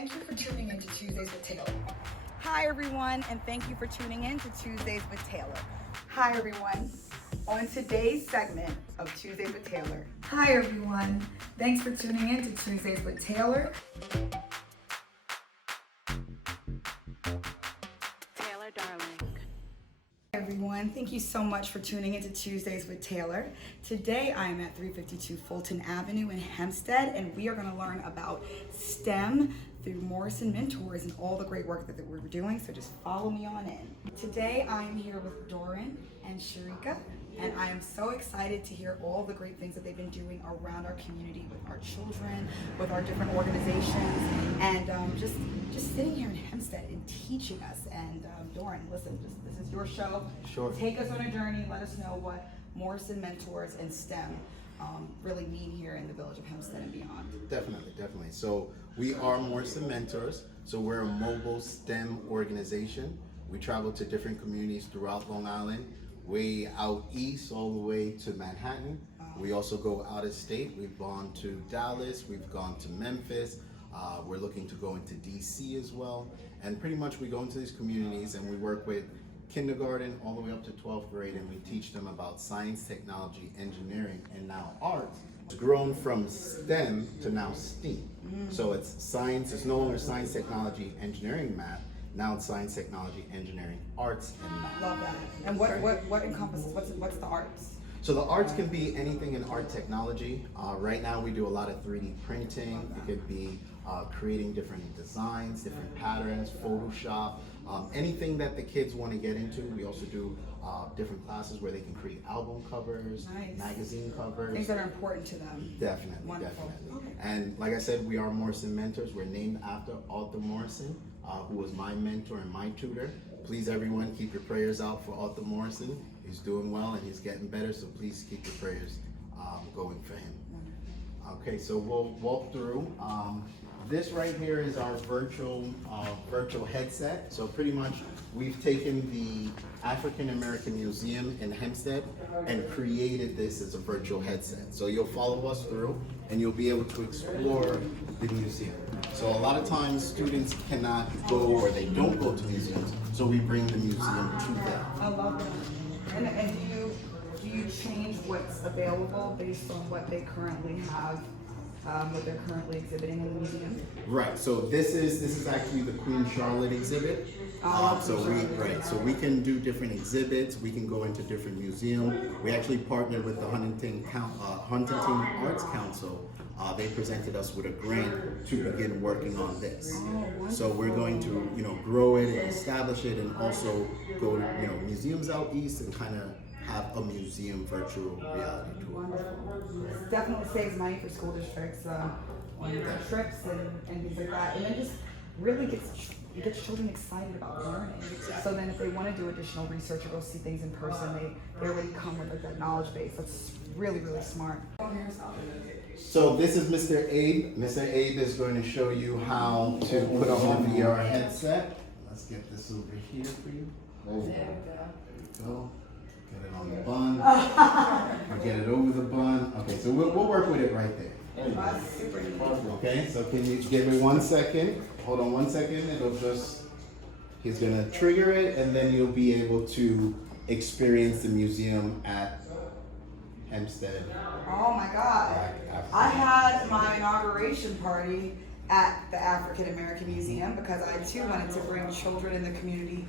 Thank you for tuning in to Tuesdays with Taylor. Hi everyone, and thank you for tuning in to Tuesdays with Taylor. Hi everyone. On today's segment of Tuesdays with Taylor. Hi everyone. Thanks for tuning in to Tuesdays with Taylor. Taylor, darling. Hi everyone. Thank you so much for tuning in to Tuesdays with Taylor. Today I am at 352 Fulton Avenue in Hempstead, and we are going to learn about STEM through Morrison Mentors and all the great work that we're doing, so just follow me on in. Today I am here with Doron and Sharika, and I am so excited to hear all the great things that they've been doing around our community with our children, with our different organizations, and just sitting here in Hempstead and teaching us. And Doron, listen, this is your show. Sure. Take us on a journey. Let us know what Morrison Mentors and STEM really mean here in the village of Hempstead and beyond. Definitely. So we are Morrison Mentors. So we're a mobile STEM organization. We travel to different communities throughout Long Island, way out east all the way to Manhattan. We also go out of state. We've gone to Dallas, we've gone to Memphis. We're looking to go into DC as well. And pretty much we go into these communities and we work with kindergarten all the way up to 12th grade, and we teach them about science, technology, engineering, and now arts. It's grown from STEM to now STEAM. So it's science, it's no longer science, technology, engineering, math. Now it's science, technology, engineering, arts, and math. Love that. And what encompasses, what's the arts? So the arts can be anything in art technology. Right now we do a lot of 3D printing. It could be creating different designs, different patterns, Photoshop, anything that the kids want to get into. We also do different classes where they can create album covers, Nice. magazine covers. Things that are important to them. Definitely, Wonderful. definitely. Okay. And like I said, we are Morrison Mentors. We're named after Arthur Morrison, who was my mentor and my tutor. Please, everyone, keep your prayers out for Arthur Morrison. He's doing well and he's getting better, so please keep your prayers going for him. Okay, so we'll walk through. This right here is our virtual headset. So pretty much we've taken the African American Museum in Hempstead and created this as a virtual headset. So you'll follow us through and you'll be able to explore the museum. So a lot of times students cannot go or they don't go to museums, so we bring the museum to them. I love that. And do you change what's available based on what they currently have, what they're currently exhibiting in the museum? Right. So this is actually the Queen Charlotte exhibit. So we can do different exhibits. We can go into different museums. We actually partnered with the Huntington Arts Council. They presented us with a grant to begin working on this. So we're going to grow it and establish it, and also go to museums out east and kind of have a museum virtual reality tour. Wonderful. It definitely saves money for school districts on their trips and things like that. And then just really gets children excited about learning. Exactly. So then if they want to do additional research or go see things in person, they already come with that knowledge base. That's really, really smart. So this is Mr. Abe. Mr. Abe is going to show you how to put on the VR headset. Let's get this over here for you. There we go. Get it on the bun. Or get it over the bun. Okay, so we'll work with it right there. That's super neat. Okay, so can you give me 1 second? Hold on 1 second. He's gonna trigger it, and then you'll be able to experience the museum at Hempstead. Oh my God. I had my inauguration party at the African American Museum because I too wanted to bring children in the community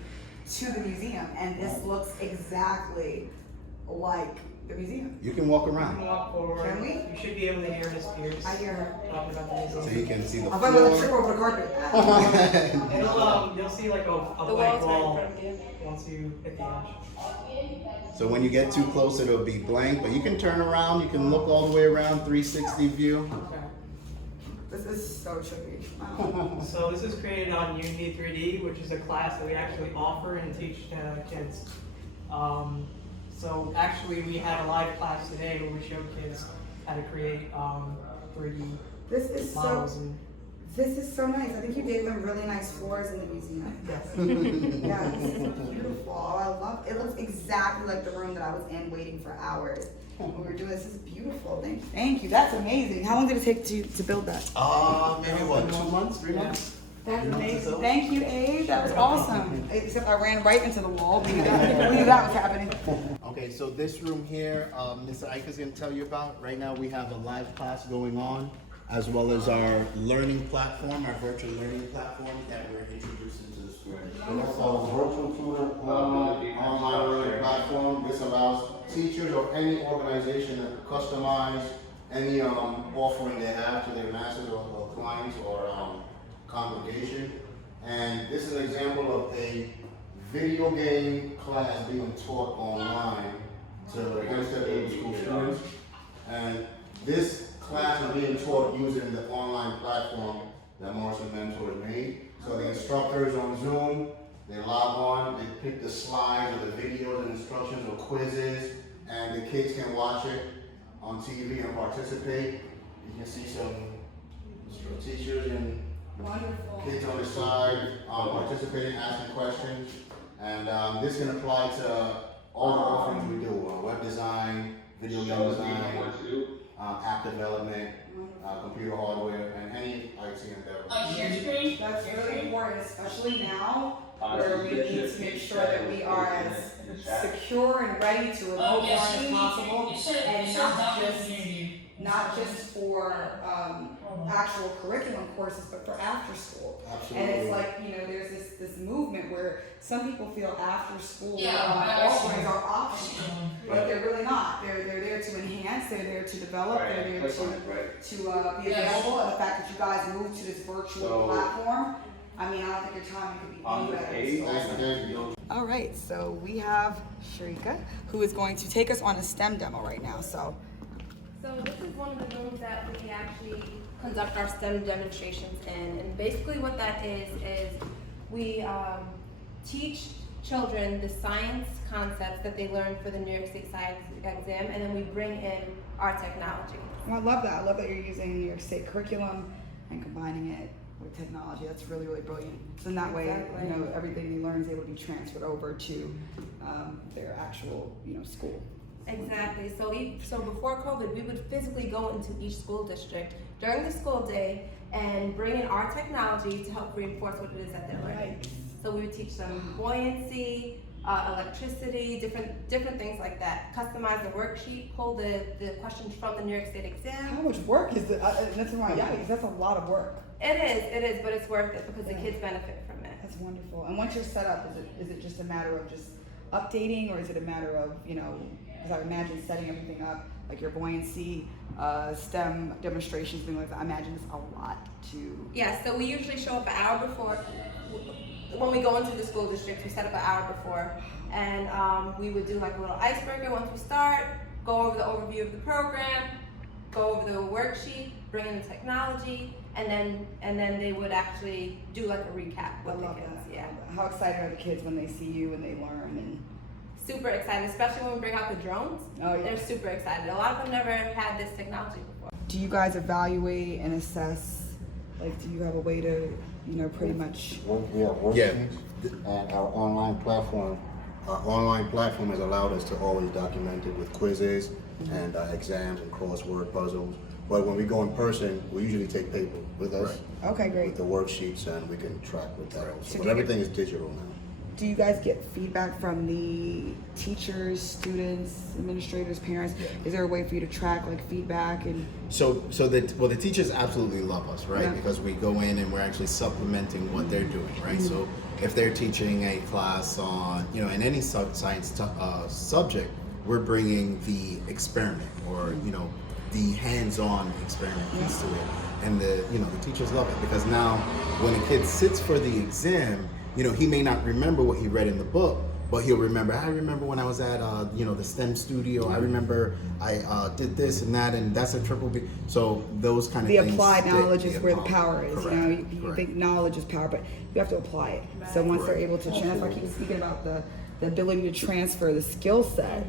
to the museum, and this looks exactly like the museum. You can walk around. Walk forward. Can we? You should be able to hear Miss Pierce I hear her. talking about the So museum. you can see the I'm about to trip floor. over the carpet. You'll see like a The white wall's right in wall front of you. once you hit the edge. So when you get too close, it'll be blank, but you can turn around, you can look all the way around, 360 view. This is so trippy. So this is created on Unity 3D, which is a class that we actually offer and teach kids. So actually we had a live class today where we showed kids how to create 3D This is models. so. This is so nice. I think you gave them really nice floors in the museum. Yes. Yeah, this is beautiful. Oh, I love it. It looks exactly like the room that I was in waiting for hours when we were doing this. This is beautiful. Thank you. That's amazing. How long did it take to build that? Maybe what, 2 months, 3 months? That's amazing. Thank you, Abe. That was awesome. Except I ran right into the wall. We knew that was happening. Okay, so this room here, Mr. Ike is going to tell you about. Right now we have a live class going on, as well as our learning platform, our virtual learning platform that we're introducing to the school. So virtual tutor online learning platform. This allows teachers or any organization to customize any offering they have to their masses or clients or congregation. And this is an example of a video game class being taught online to Hempstead Middle School students. And this class is being taught using the online platform that Morrison Mentors made. So the instructors on Zoom, they log on, they pick the slides or the videos and instructions or quizzes, and the kids can watch it on TV and participate. You can see some teachers and kids on the side participating, asking questions. And this can apply to all the offerings we do, web design, video game design, app development, computer hardware, and any IT endeavor. That's really important, especially now where we need to make sure that we are as secure and ready to remote learn as possible, and not just for actual curriculum courses, but for after school. Absolutely. And it's like, you know, there's this movement where some people feel after school offerings are optional, but they're really not. They're there to enhance, they're there to develop, they're there to be available. And the fact that you guys moved to this virtual platform, I mean, I don't think your timing could be any better. All right, so we have Sharika, who is going to take us on a STEM demo right now. So this is one of the rooms that we actually conduct our STEM demonstrations in. And basically what that is we teach children the science concepts that they learn for the New York State Science exam, and then we bring in our technology. well, I love that. I love that you're using New York State curriculum and combining it with technology. That's really, really brilliant. So in that way, you know, everything they learn is able to be transferred over to their actual, you know, school. Exactly. So before COVID, we would physically go into each school district during the school day and bring in our technology to help reinforce what it is that they're learning. Right. So we would teach them buoyancy, electricity, different things like that. Customize the worksheet, pull the questions from the New York State exam. How much work is it? That's right. Yikes, that's a lot of work. It is, but it's worth it because the kids benefit from it. That's wonderful. And once you're set up, is it just a matter of just updating, or is it a matter of, you know, because I would imagine setting everything up, like your buoyancy, STEM demonstrations, things like that. I imagine it's a lot to. Yeah, so we usually show up an hour before. When we go into the school district, we set up an hour before, and we would do like a little icebreaker once we start, go over the overview of the program, go over the worksheet, bring in the technology, and then they would actually do like a recap with the kids. Yeah. How excited are the kids when they see you and they learn? And super excited, especially when we bring out the drones. Oh, yeah. They're super excited. A lot of them never had this technology before. do you guys evaluate and assess? Like, do you have a way to, you know, pretty much? We have worksheets, and our online platform. Our online platform has allowed us to always document it with quizzes and exams and crossword puzzles. But when we go in person, we usually take paper with us. Okay, great. With the worksheets, and we can track with that also. So But do you everything is digital now. Do you guys get feedback from the teachers, students, administrators, parents? Is there a way for you to track like feedback and? The teachers absolutely love us, right? Yeah. Because we go in and we're actually supplementing what they're doing, right? So if they're teaching a class on, you know, in any science subject, we're bringing the experiment or, you know, the hands-on experiment piece to it. And the teachers love it because now when a kid sits for the exam, you know, he may not remember what he read in the book, but he'll remember, I remember when I was at, the STEM studio, I remember I did this and that, and that's a triple B. So those kind of The things. applied knowledge is where the power is. Correct. You know, you think knowledge is power, but you have to apply it. So once they're able to transfer, I keep speaking about the ability to transfer the skill set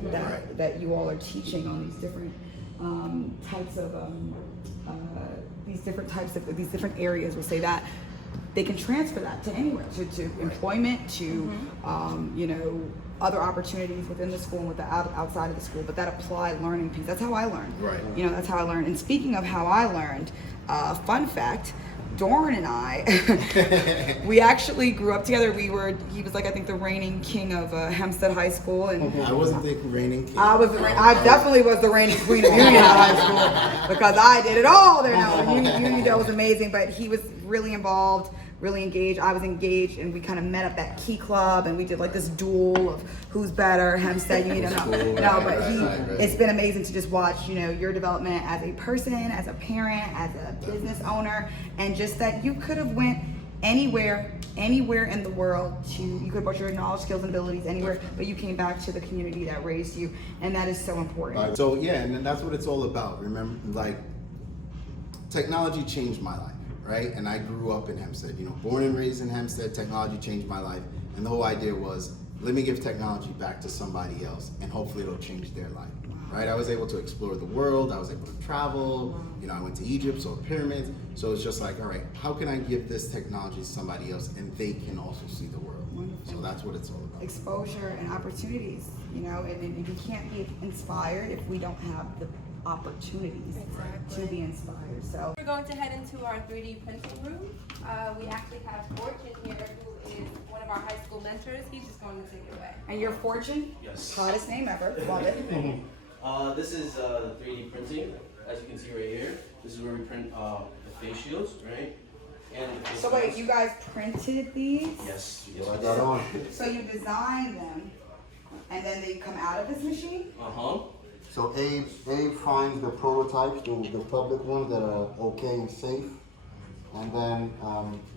that you all are teaching on these different types of these different areas. We'll say that they can transfer that to anywhere, to employment, to other opportunities within the school and with the outside of the school. But that applied learning piece, that's how I learned. Right. You know, that's how I learned. And speaking of how I learned, fun fact, Doron and I, we actually grew up together. He was like, I think the reigning king of Hempstead High School. And I wasn't the reigning king. I definitely was the reigning queen of Union High School because I did it all there. No, Uniondale was amazing, but he was really involved, really engaged. I was engaged, and we kind of met up at Key Club, and we did like this duel of who's better, Hempstead, it's been amazing to just watch, your development as a person, as a parent, as a business owner, and just that you could have went anywhere in the world you could have brought your knowledge, skills, and abilities anywhere, but you came back to the community that raised you, and that is so important. So yeah, and that's what it's all about. Remember, like, technology changed my life, right? And I grew up in Hempstead, born and raised in Hempstead. Technology changed my life, and the whole idea was, let me give technology back to somebody else, and hopefully it'll change their life, right? I was able to explore the world. I was able to travel. I went to Egypt, saw pyramids. So it's just like, all right, how can I give this technology to somebody else, and they can also see the world? Wonderful. So that's what it's all about. Exposure and opportunities, and we can't be inspired if we don't have the opportunities to be inspired. So We're going to head into our 3D printing room. We actually have Fortune here, who is one of our high school mentors. He's just going to take it away. And your Fortune? Yes. Hottest name ever. Love it. This is 3D printing. As you can see right here, this is where we print the face shields, right? And the face So wait, masks. you guys printed these? Yes. I got on. So you designed them, and then they come out of this machine? So Abe finds the prototypes, the public ones that are okay and safe, and then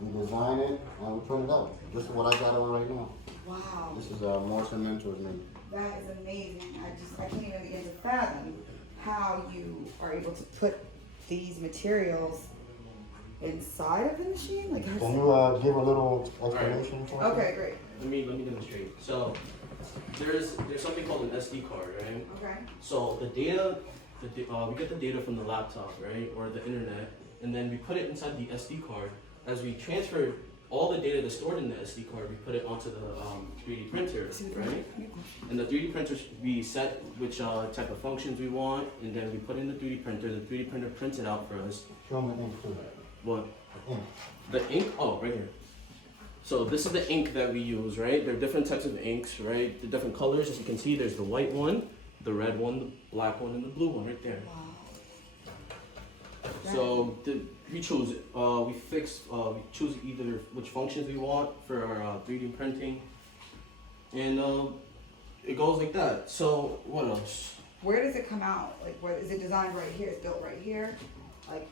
we design it and we print it out. This is what I got on right now. Wow. This is Morrison Mentors made. That is amazing. I can't even begin to fathom how you are able to put these materials inside of the machine. Like, Can you give a little explanation for it? okay, great. Let me demonstrate. So there's something called an SD card, right? Okay. So the data, we get the data from the laptop, right, or the internet, and then we put it inside the SD card. As we transfer all the data that's stored in the SD card, we put it onto the 3D printer, right? And the 3D printer, we set which type of functions we want, and then we put in the 3D printer. The 3D printer prints it out for us. Show me the ink too. What? Ink. The ink? Oh, right here. So this is the ink that we use, right? There are different types of inks, right? The different colors, as you can see, there's the white one, the red one, the black one, and the blue one right there. So we choose, we choose either which functions we want for our 3D printing, and it goes like that. So what else? Where does it come out? Like, where is it designed right here? It's built right here. Like,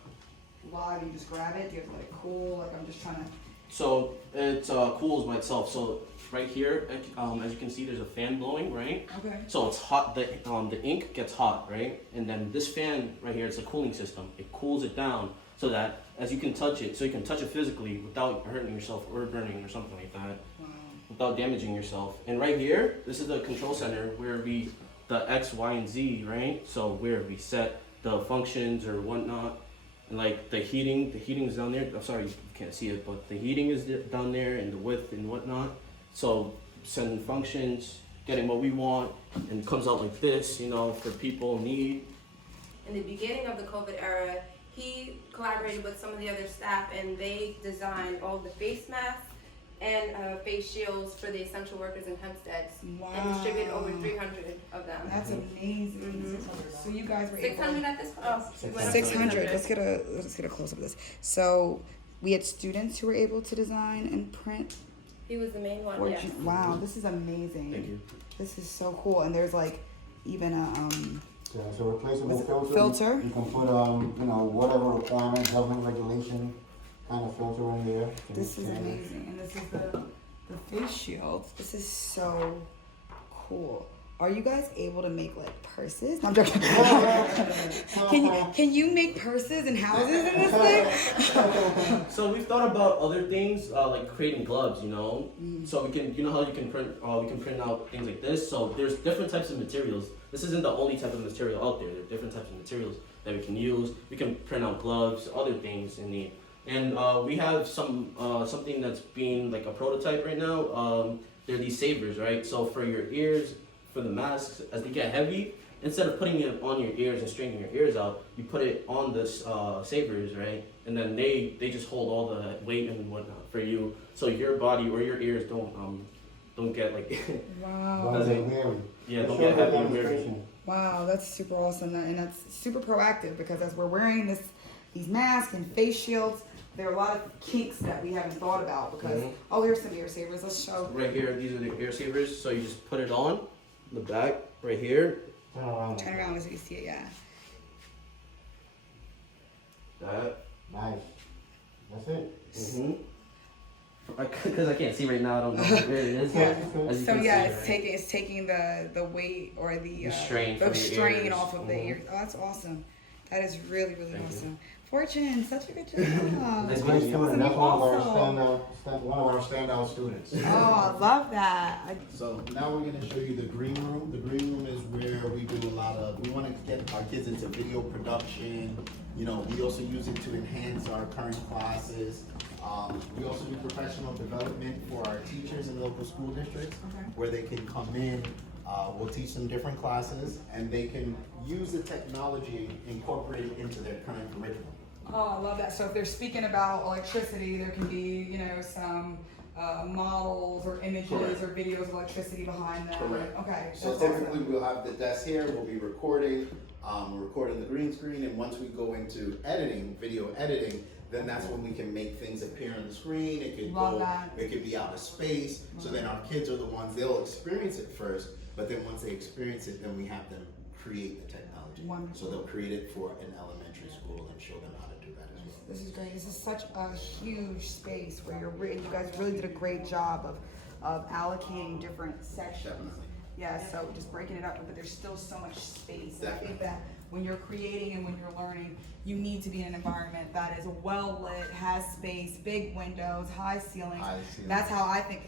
live, you just grab it. Do you have to let it cool? Like, I'm just trying to. So it cools by itself. So right here, as you can see, there's a fan blowing, right? Okay. So it's hot. The ink gets hot, right? And then this fan right here, it's a cooling system. It cools it down so that as you can touch it, so you can touch it physically without hurting yourself or burning or something like that, without damaging yourself. And right here, this is the control center where the X, Y, and Z, right? So where we set the functions or whatnot. And like the heating is down there. I'm sorry, you can't see it, but the heating is down there, and the width and whatnot. So sending functions, getting what we want, and it comes out like this, for people in need. In the beginning of the COVID era, he collaborated with some of the other staff, and they designed all the face masks and face shields for the essential workers in Hempstead, and distributed over 300 of them. That's amazing. So you guys were 600 at this point. Oh, we went up to 600. Let's get a close up of this. So we had students who were able to design and print. He was the main one. Fortune. Yes. Wow, this is amazing. Thank you. This is so cool. And there's like even a Yeah, so replaceable filter. filter. You can put whatever requirement, government regulation kind of filter in there. This is amazing. And this is the face shield. This is so cool. Are you guys able to make like purses? No, I'm joking. Can you make purses and houses in this thing? So we've thought about other things like creating gloves, So we can, how you can print, we can print out things like this. So there's different types of materials. This isn't the only type of material out there. There are different types of materials that we can use. We can print out gloves, other things in the, and we have something that's being like a prototype right now. They're these savers, right? So for your ears, for the masks, as they get heavy, instead of putting it on your ears and straining your ears out, you put it on the savers, right? And then they just hold all the weight and whatnot for you, so your body or your ears don't get like Wow. Don't get weary. yeah, don't Show get the heavy and weary. demonstration. Wow, that's super awesome, and that's super proactive because as we're wearing these masks and face shields, there are a lot of kinks that we haven't thought about because oh, here's some ear savers. Let's show. Right here, these are the ear savers. So you just put it on the back right here. Turn around. Turn around so you see it. Yeah. That. Nice. That's it. Because I can't see right now. I don't know where it is. Yeah. As you So can yeah, see, it's taking the weight or the strain the from your strain ears. off of the ears. Oh, that's awesome. That is really Thank you. awesome. Fortune, such a good job. Nice Nice meeting you. student. That's one of our Also- one of our standout students. Oh, I love that. So now we're gonna show you the green room. The green room is where we do we wanna get our kids into video production. You know, we also use it to enhance our current classes. We also do professional development for our teachers in local school districts, Okay. where they can come in, we'll teach them different classes, and they can use the technology and incorporate it into their current curriculum. Oh, I love that. So if they're speaking about electricity, there can be, some models or images Correct. or videos of electricity behind them. Correct. Okay. So that's typically awesome. we'll have the desk here, we'll be recording, we're recording the green screen, and once we go into editing, video editing, then that's when we can make things appear on the screen. It could Love that. it could be out of space. So then our kids are the ones, they'll experience it first, but then once they experience it, then we have them create the technology. Wonderful. So they'll create it for an elementary school and show them how to do that as well. This is great. This is such a huge space where you guys really did a great job of allocating different sections. Definitely. Yeah, so just breaking it up, but there's still so much space. And I think Definitely. that when you're creating and when you're learning, you need to be in an environment that is well lit, has space, big windows, high ceilings. High ceilings. That's how I think,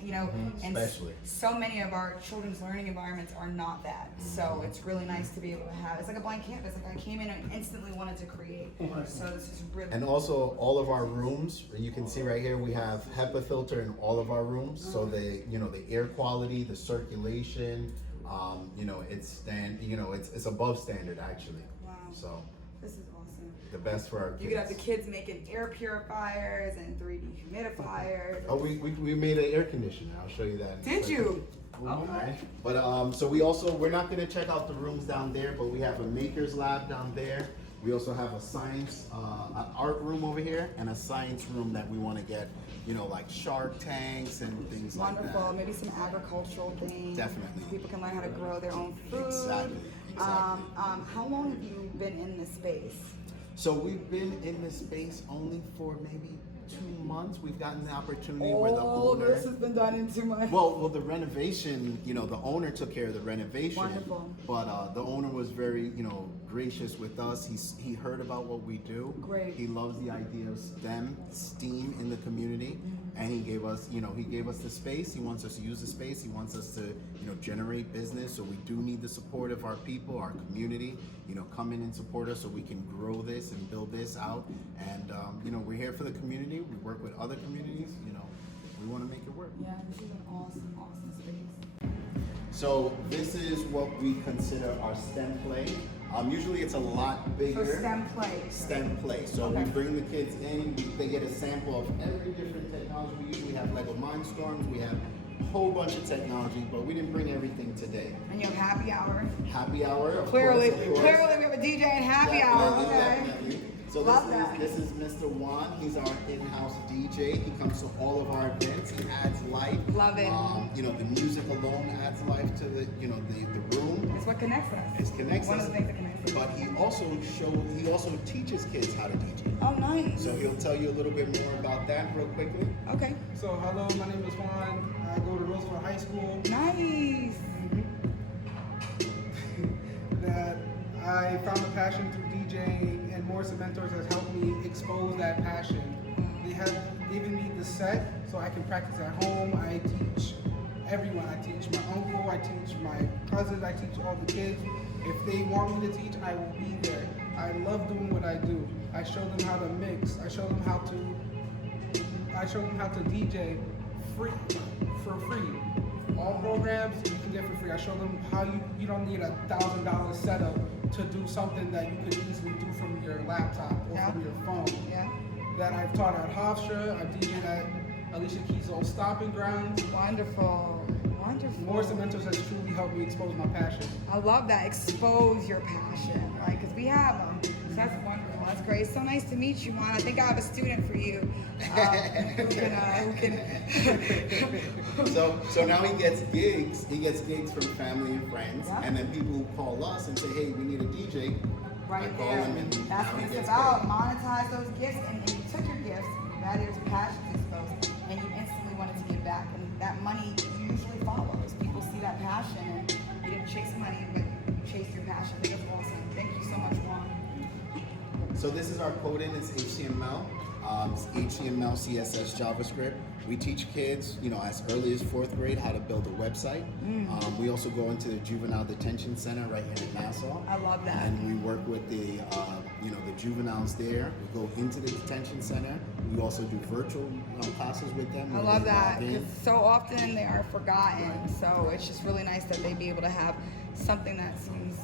and Especially. so many of our children's learning environments are not that. So it's really nice to be able to have, it's like a blank canvas. Like I came in and instantly wanted to create. So this is really And also, all of our rooms, you can see right here, we have HEPA filter in all of our rooms. So the air quality, the circulation, it's above standard actually. Wow. So This is awesome. the best for our kids. You could have the kids making air purifiers and 3D humidifiers. Oh, we made an air conditioner. I'll show you that. in a Did second. you? Okay. But so we're not gonna check out the rooms down there, but we have a maker's lab down there. We also have a science, an art room over here, and a science room that we want to get, like Shark Tanks and things like Wonderful. that. Maybe some agricultural things. Definitely. So people can learn how to grow their own food. Exactly. How long have you been in this space? So we've been in this space only for maybe 2 months. We've gotten the opportunity where the owner. This has been done in 2 months. Well, the renovation, the owner took care of the renovation. Wonderful. But the owner was very, gracious with us. He heard about what we do. Great. He loves the idea of STEAM in the community, and he gave us, the space. He wants us to use the space. He wants us to, generate business. So we do need the support of our people, our community. Come in and support us so we can grow this and build this out. And we're here for the community. We work with other communities. We want to make it work. Yeah, this is an awesome space. So this is what we consider our STEM play. Usually it's a lot bigger. So STEM play. STEM play. So Okay. we bring the kids in, they get a sample of every different technology. We usually have Lego Mindstorms, we have a whole bunch of technology, but we didn't bring everything today. And you have happy hour. Happy hour, of Clearly, course, of course. we have a DJ and happy hour. Definitely, Okay. definitely. So Love that. this is Mr. Juan. He's our in-house DJ. He comes to all of our events. He adds life. Love it. The music alone adds life to the room. It's what connects us. It connects One us. of the things that connects us. But he also teaches kids how to DJ. Oh, nice. So he'll tell you a little bit more about that real quickly. Okay. So hello, my name is Juan. I go to Roosevelt High School. Nice. That I found a passion through DJing, and Morrison Mentors has helped me expose that passion. They have given me the set so I can practice at home. I teach everyone. I teach my uncle, I teach my cousins, I teach all the kids. If they want me to teach, I will be there. I love doing what I do. I show them how to mix. I show them how to DJ for free. all programs you can get for free. I show them how you don't need $1,000 setup to do something that you could easily do from your laptop or Yeah. from your phone. Yeah. That I've taught at Hofstra, I've DJed at Alicia Keys' old stomping grounds. Wonderful. Wonderful. Morrison Mentors has truly helped me expose my passion. I love that. Expose your passion, right? Because we have them. So that's wonderful. That's great. It's so nice to meet you, Juan. I think I have a student for you who can. So now he gets gigs. He gets gigs from family and friends, Yeah. and then people who call us and say, "Hey, we need a DJ." I Right call there. him, and That's now what he it's gets about. paid. Monetize those gifts, and you took your gifts, now there's passion exposed, and you instantly wanted to give back, and that money usually follows. People see that passion, and you didn't chase money, but you chased your passion. I think that's awesome. Thank you so much, Juan. So this is our coding. It's HTML. It's HTML, CSS, JavaScript. We teach kids, as early as 4th grade, how to build a website. We also go into the juvenile detention center right here in Nassau. I love that. And we work with the juveniles there. We go into the detention center. We also do virtual classes with them. I where love they that log in. because so often they are forgotten. So it's just really nice that they be able to have something that seems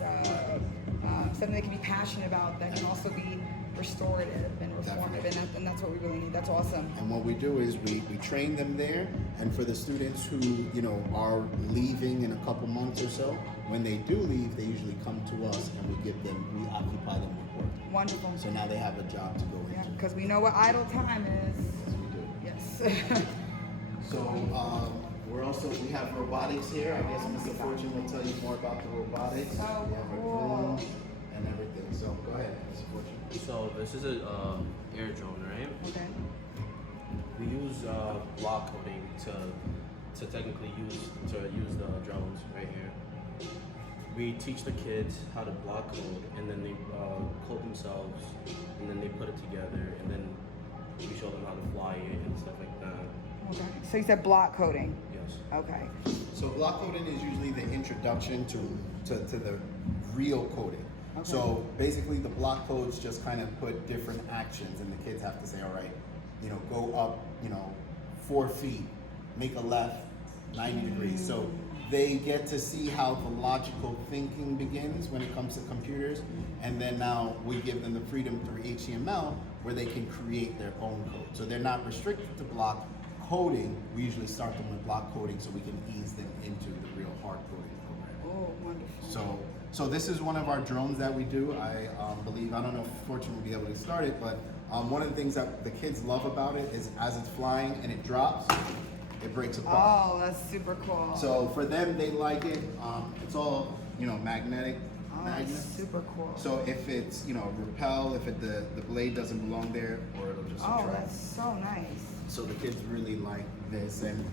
something they can be passionate about that can also be restorative and reformative, and that's what we really need. That's awesome. And what we do is we train them there, and for the students who are leaving in a couple months or so, when they do leave, they usually come to us and we occupy them with work. Wonderful. So now they have a job to go Yeah, into. because we know what idle time is. Yes, we do. Yes. So we have robotics here. I guess Mr. Fortune will tell you more about the robotics. So we have a cool. drone and everything. So go ahead, Mr. Fortune. So this is a air drone, right? Okay. We use block coding to technically use the drones right here. We teach the kids how to block code, and then they code themselves, and then they put it together, and then we show them how to fly it and stuff like that. Okay. So you said block coding. Yes. Okay. So block coding is usually the introduction to the real coding. Okay. So basically the block codes just kind of put different actions and the kids have to say, all right, go up, 4 feet, make a left, 90 degrees. So they get to see how the logical thinking begins when it comes to computers. And then now we give them the freedom through HTML where they can create their own code. So they're not restricted to block coding. We usually start them with block coding so we can ease them into the real hard coding program. Oh, wonderful. So this is one of our drones that we do. I don't know if Fortune will be able to start it, but one of the things that the kids love about it is as it's flying and it drops, it breaks apart. Oh, that's super cool. So for them, they like it. It's all, magnetic. Oh, that's magnets. super cool. So if it's, repel, if the blade doesn't belong there, or it'll just Oh, subtract. that's so nice. So the kids really like this, and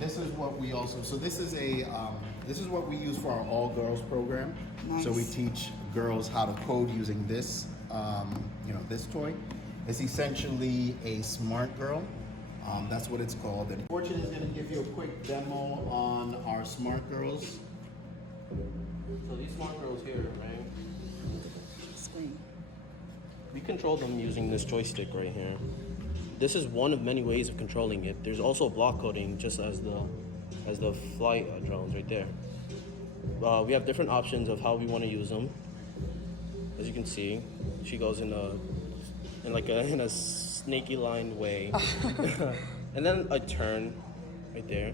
this is what we also. So this is what we use for our all girls program. Nice. So we teach girls how to code using this, this toy. It's essentially a smart girl. That's what it's called. And Fortune is going to give you a quick demo on our smart girls. So these smart girls here, right? Spleen. We control them using this joystick right here. This is one of many ways of controlling it. There's also block coding, just as the flight drones right there. We have different options of how we want to use them. As you can see, she goes in a snaky line way, and then a turn right there.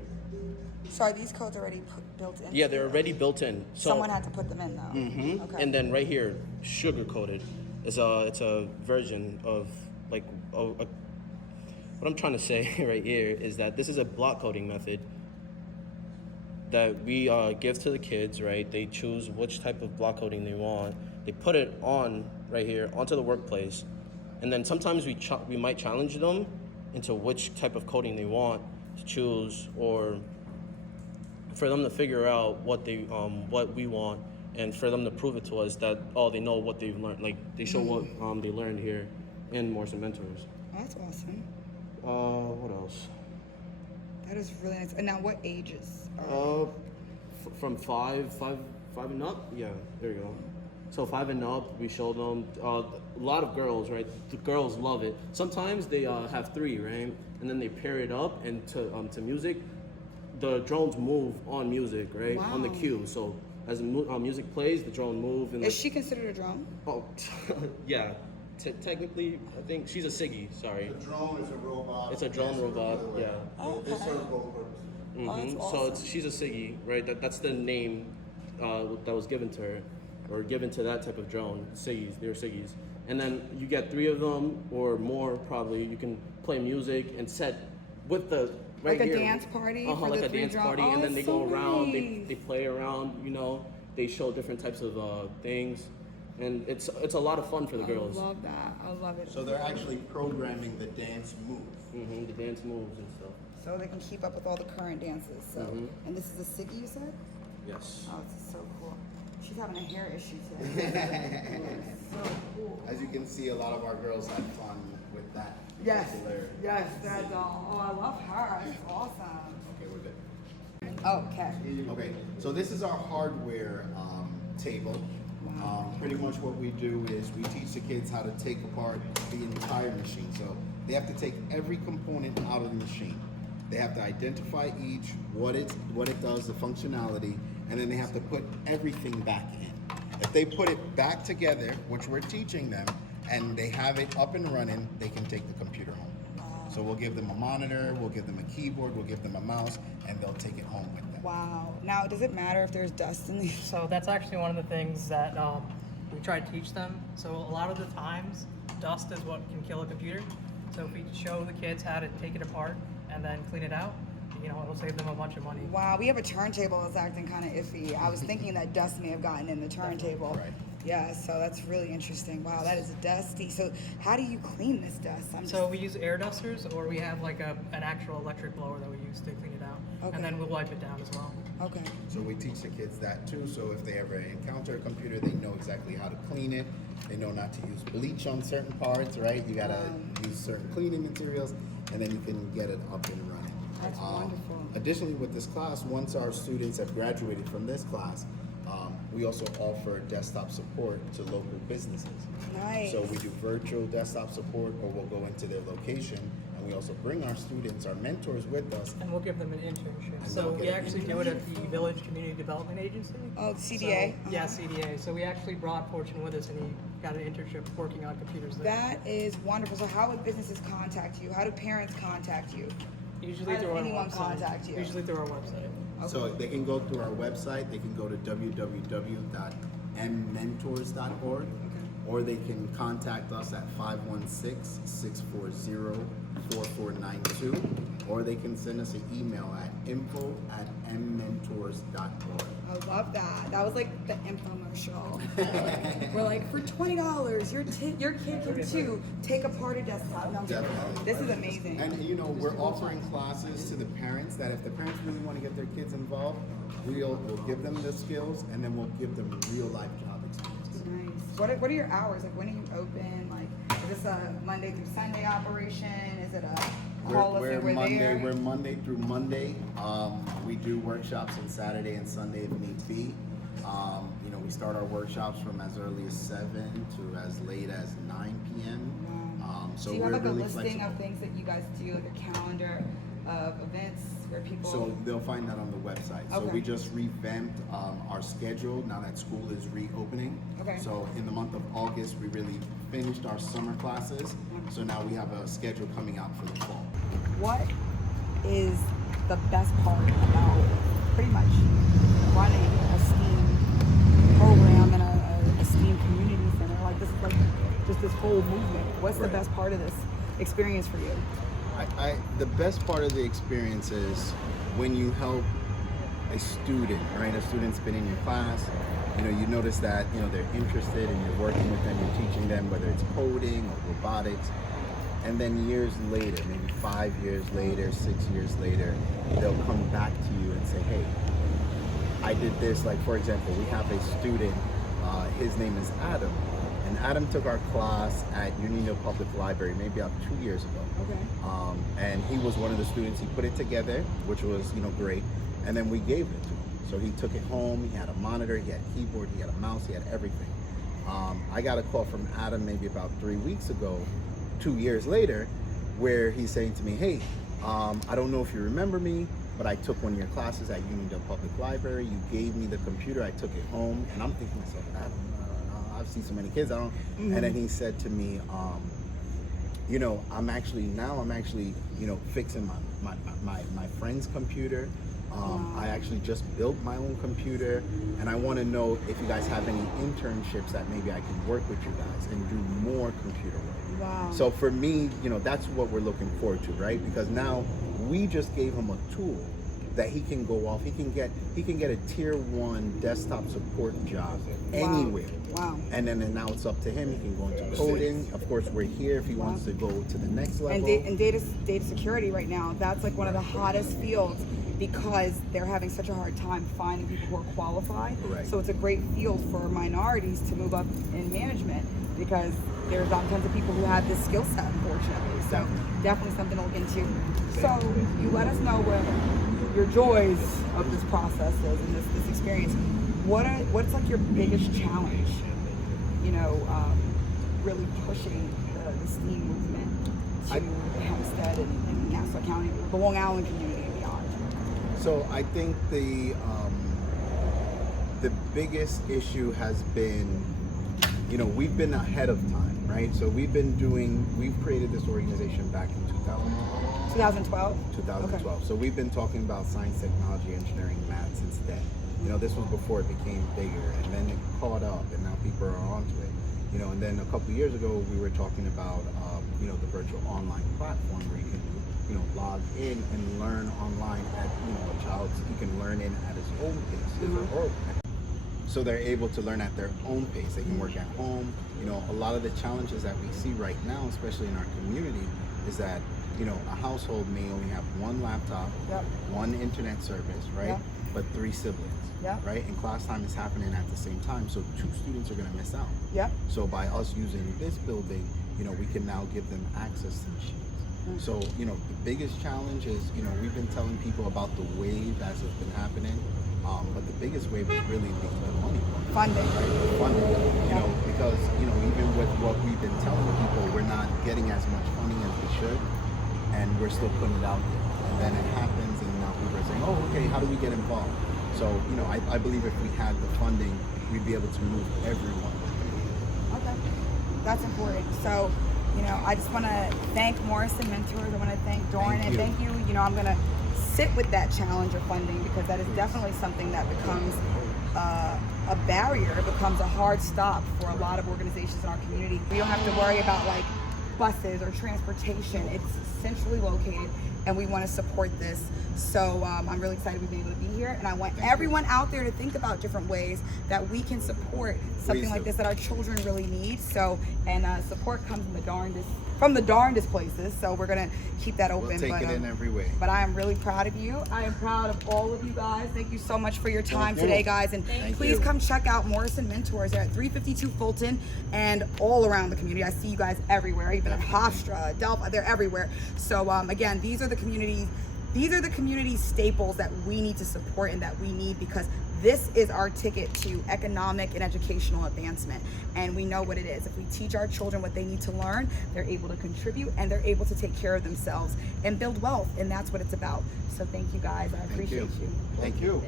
So are these codes already built in? Yeah, they're already built in. So, Someone had to put them in though. Mm-hmm. Okay. And then right here, sugar coated. It's a version of what I'm trying to say right here is that this is a block coding method that we give to the kids, right? They choose which type of block coding they want. They put it on right here onto the workplace, and then sometimes we might challenge them into which type of coding they want to choose, or for them to figure out what we want, and for them to prove it to us that they know what they've learned. Like they show what they learned here in Morrison Mentors. That's awesome. What else? That is really nice. And now what ages? From five and up. Yeah, there you go. So 5 and up, we show them a lot of girls, right? The girls love it. Sometimes they have 3, right? And then they pair it up and to music. the drones move on music, right? On the Wow. cue. So as music plays, the drone move. And Is she considered a drone? Oh, yeah. Technically, I think she's a Siggy. Sorry. The drone is a robot. It's a drone robot. Yeah. They serve both purposes. that's So awesome. she's a Siggy, right? That's the name that was given to her, or given to that type of drone. Siggies, they're Siggies. And then you get 3 of them or more probably. You can play music and set with the right Like a here. dance party for like the a 3 dance drone. party, Oh, and then they that's go so around. nice. They play around. You know, they show different types of things, and it's a lot of fun for the girls. I love that. I love it. So they're actually programming the dance move. The dance moves and stuff. So they can keep up with all the current dances. So, and this is a Siggy, you said? Yes. Oh, this is so cool. She's having a hair issue today. So cool. As you can see, a lot of our girls had fun with that. Yes, particular- yes, that doll. Oh, I love her. That's awesome. Okay, we're good. Okay. Okay, so this is our hardware table. Pretty much what we do is we teach the kids how to take apart the entire machine. So they have to take every component out of the machine. They have to identify each, what it does, the functionality, and then they have to put everything back in. If they put it back together, which we're teaching them, and they have it up and running, they can take the computer home. So we'll give them a monitor, we'll give them a keyboard, we'll give them a mouse, and they'll take it home with them. Wow. Now, does it matter if there's dust in these? So that's actually one of the things that we try to teach them. So a lot of the times, dust is what can kill a computer. So if we show the kids how to take it apart and then clean it out, you know, it'll save them a bunch of money. Wow, we have a turntable that's acting kind of iffy. I was thinking that dust may have gotten in the turntable. Right. Yeah, so that's really interesting. Wow, that is dusty. So how do you clean this dust? So we use air dusters, or we have like an actual electric blower that we use to clean it out. Okay. And then we'll wipe it down as well. Okay. So we teach the kids that too, so if they ever encounter a computer, they know exactly how to clean it. They know not to use bleach on certain parts, right? You gotta use certain cleaning materials, and then you can get it up and running. That's wonderful. Additionally, with this class, once our students have graduated from this class, we also offer desktop support to local businesses. Nice. So we do virtual desktop support, or we'll go into their location, and we also bring our students, our mentors with us. And we'll give them an internship. And So they'll we get an actually do it at the Village Community Development Agency. Oh, the CDA? So, yeah, CDA. So we actually brought Fortune with us, and he got an internship working on computers there. That is wonderful. So how would businesses contact you? How do parents contact you? Usually How through does our anyone website. contact you? Usually through our website. So they can go through our website, they can go to www.mmentors.org, or they can contact us at 516-640-4492, or they can send us an email at info@mmentors.org. I love that. That was like the infomercial. We're like, for $20, your kid can too take apart a desktop. No, I'm joking. Definitely. This is amazing. And you know, we're offering classes to the parents that if the parents really want to get their kids involved, we'll give them the skills, and then we'll give them real life job experiences. Nice. What are your hours? Like, when are you open? Like, is this a Monday through Sunday operation? Is it a call us and we're there? We're Monday through Monday. We do workshops on Saturday and Sunday if need be. You know, we start our workshops from as early as 7 to as late as 9 p.m. So do you we're have like really a listing flexible. of things that you guys do, like a calendar of events where people? So they'll find that on the website. So Okay. we just revamped our schedule now that school is reopening. Okay. So in the month of August, we really finished our summer classes. So now we have a schedule coming out for the fall. What is the best part about pretty much running a STEAM program and a STEAM community center? Like, this is like just this whole movement. What's the Right. best part of this experience for you? The best part of the experience is when you help a student, right? A student's been in your class, you know, you notice that, you know, they're interested and you're working with them, you're teaching them, whether it's coding or robotics. And then years later, maybe 5 years later, 6 years later, they'll come back to you and say, hey, I did this. Like, for example, we have a student, his name is Adam. And Adam took our class at Unionville Public Library maybe about 2 years ago. Okay. And he was one of the students. He put it together, which was, you know, great. And then we gave it to him. So he took it home. He had a monitor, he had a keyboard, he had a mouse, he had everything. I got a call from Adam maybe about 3 weeks ago, 2 years later, where he's saying to me, hey, I don't know if you remember me, but I took one of your classes at Uniondale Public Library. You gave me the computer. I took it home, and I'm thinking to myself, I don't know. I've seen so many kids. I don't. And then he said to me, you know, I'm actually, you know, fixing my friend's computer. I actually just built my own computer, and I want to know if you guys have any internships that maybe I can work with you guys and do more computer work. Wow. So for me, you know, that's what we're looking forward to, right? Because now we just gave him a tool that he can go off. He can get a tier 1 desktop support job anywhere. Wow. And then now it's up to him. He can go into coding. Of course, we're here if he wants to go to the next level. And data security right now, that's like one of the hottest fields because they're having such a hard time finding people who are qualified. Correct. So it's a great field for minorities to move up in management because there's all kinds of people who have this skill set, unfortunately. So definitely something to look into. So you let us know what your joys of this process is and this experience. What's like your biggest challenge? You know, really pushing the STEAM movement to Hempstead and Nassau County, the Long Island community and beyond. So I think the biggest issue has been, you know, we've been ahead of time, right? So we've created this organization back in 2012. 2012? 2012. Okay. So we've been talking about science, technology, engineering, math since then. You know, this was before it became bigger, and then it caught up, and now people are onto it. You know, and then a couple years ago, we were talking about, you know, the virtual online platform where you can, you know, log in and learn online at, you know, you can learn in at his own pace. So they're able to learn at their own pace. They can work at home. You know, a lot of the challenges that we see right now, especially in our community, is that, you know, a household may only have one laptop, one internet service, right? But 3 siblings, right? And class time is happening at the same time, so 2 students are going to miss out. So by us using this building, you know, we can now give them access to machines. So, you know, the biggest challenge is, you know, we've been telling people about the wave as it's been happening, but the biggest wave is really the money part. Funding. Right? Funding, you know, because, you know, even with what we've been telling people, we're not getting as much funding as we should, and we're still putting it out there. And then it happens, and now people are saying, oh, okay, how do we get involved? So, you know, I believe if we had the funding, we'd be able to move everyone. Okay, that's important. So, you know, I just want to thank Morrison Mentors. I want to thank Doron, and thank you. You know, I'm going to sit with that challenge of funding because that is definitely something that becomes a barrier. It becomes a hard stop for a lot of organizations in our community. We don't have to worry about like buses or transportation. It's centrally located, and we want to support this. So I'm really excited we've been able to be here, and I want everyone out there to think about different ways that we can support something like this that our children really need. So, and support comes from the darndest places. So we're gonna keep that open. We'll take it in every way. But I am really proud of you. I am proud of all of you guys. Thank you so much for your time today, guys. And please come check out Morrison Mentors. They're at 352 Fulton and all around the community. I see you guys everywhere, even at Hofstra, Delphi, they're everywhere. So again, these are the community staples that we need to support and that we need because this is our ticket to economic and educational advancement. And we know what it is. If we teach our children what they need to learn, they're able to contribute and they're able to take care of themselves and build wealth. And that's what it's about. So thank you guys. I appreciate you. Thank you.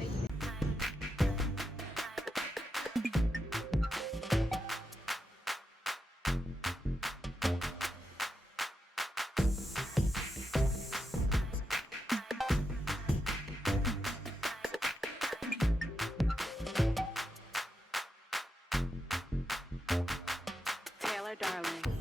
Taylor Darling.